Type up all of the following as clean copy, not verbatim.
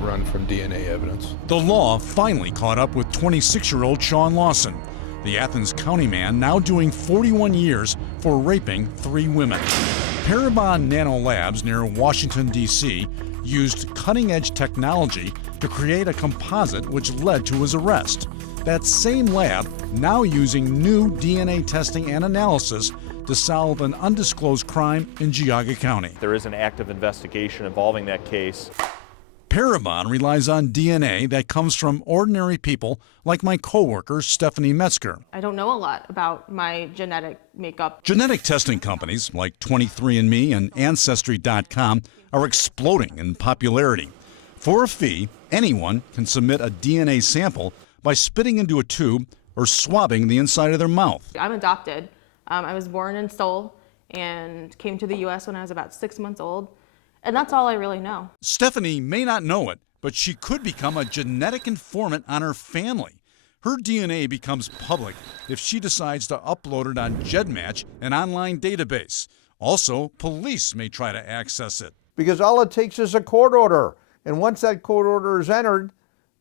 can't run from DNA evidence. The law finally caught up with 26-year-old Sean Lawson, the Athens County man now doing 41 years for raping 3 women. Parabon Nanolabs near Washington, D.C. used cutting-edge technology to create a composite which led to his arrest. That same lab now using new DNA testing and analysis to solve an undisclosed crime in Geauga County. There is an active investigation involving that case. Parabon relies on DNA that comes from ordinary people like my coworker, Stephanie Metzger. I don't know a lot about my genetic makeup. Genetic testing companies like 23andMe and Ancestry.com are exploding in popularity. For a fee, anyone can submit a DNA sample by spitting into a tube or swabbing the inside of their mouth. I'm adopted. I was born in Seoul and came to the U.S. when I was about 6 months old. And that's all I really know. Stephanie may not know it, but she could become a genetic informant on her family. Her DNA becomes public if she decides to upload it on GEDmatch, an online database. Also, police may try to access it. Because all it takes is a court order. And once that court order is entered,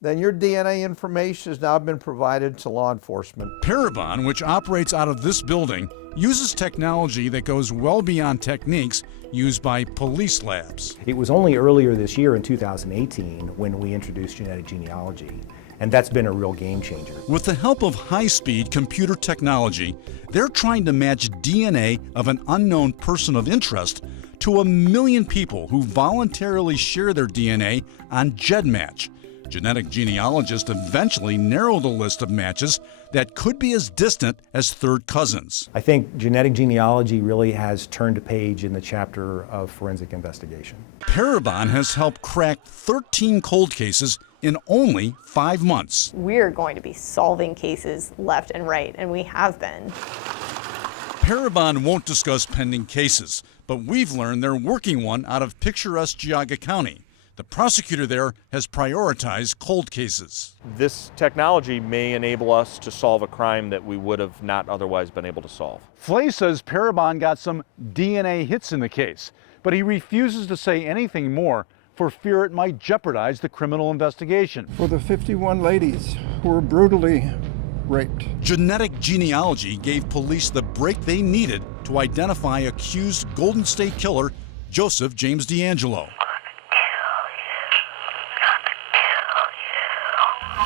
then your DNA information has now been provided to law enforcement. Parabon, which operates out of this building, uses technology that goes well beyond techniques used by police labs. It was only earlier this year in 2018 when we introduced genetic genealogy, and that's been a real game changer. With the help of high-speed computer technology, they're trying to match DNA of an unknown person of interest to 1 million people who voluntarily share their DNA on GEDmatch. Genetic genealogists eventually narrow the list of matches that could be as distant as third cousins. I think genetic genealogy really has turned a page in the chapter of forensic investigation. Parabon has helped crack 13 cold cases in only 5 months. We're going to be solving cases left and right, and we have been. Parabon won't discuss pending cases, but we've learned they're working one out of picturesque Geauga County. The prosecutor there has prioritized cold cases. This technology may enable us to solve a crime that we would have not otherwise been able to solve. Flay says Parabon got some DNA hits in the case, but he refuses to say anything more for fear it might jeopardize the criminal investigation. For the 51 ladies who were brutally raped. Genetic genealogy gave police the break they needed to identify accused Golden State Killer Joseph James DeAngelo.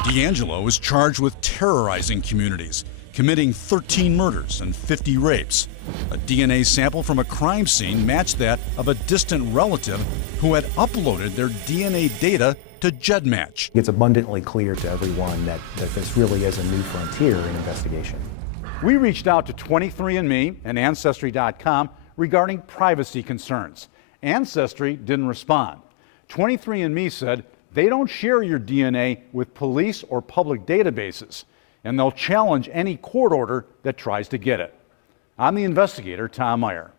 DeAngelo is charged with terrorizing communities, committing 13 murders and 50 rapes. A DNA sample from a crime scene matched that of a distant relative who had uploaded their DNA data to GEDmatch. It's abundantly clear to everyone that this really is a new frontier in investigation. We reached out to 23andMe and Ancestry.com regarding privacy concerns. Ancestry didn't respond. 23andMe said they don't share your DNA with police or public databases, and they'll challenge any court order that tries to get it. I'm the investigator, Tom Meyer.